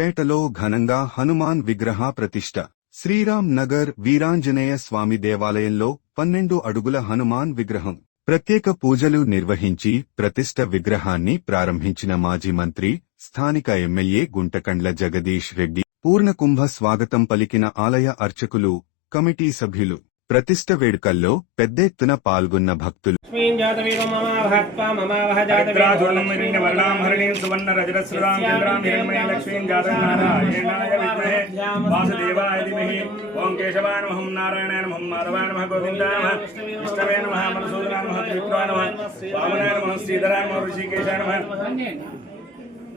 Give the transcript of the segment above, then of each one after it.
పేటలో ఘనంగా హనుమాన్ విగ్రహ ప్రతిష్ఠ. శ్రీరామ్ నగర్ వీరాంజనేయ స్వామి దేవాలయంలో 12 అడుగుల హనుమాన్ విగ్రహం ప్రత్యేక పూజలు నిర్వహించి ప్రతిష్ఠ విగ్రహాన్ని ప్రారంభించిన మాజీ మంత్రి, స్థానిక ఎమ్మెల్యే గుంటకండ్ల జగదీష్ రెడ్డి పూర్ణకుంభ స్వాగతం పలికిన ఆలయ అర్చకులు, కమిటీ సభ్యులు. ప్రతిష్ఠ వేడుకల్లో పెద్ద ఎత్తున పాల్గొన్న భక్తులు.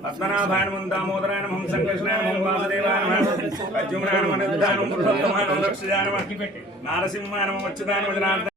పద్మనాభాయ నమః దామోదరాయ నమః సంకర్షణాయ నమః వాసుదేవాయ నమః అర్జునాయ నమః నిర్ధానం పురుషోత్తమాయ నమః లక్ష్యాయ నమః నారసింహాయ నమః అచ్యుతాయ నమః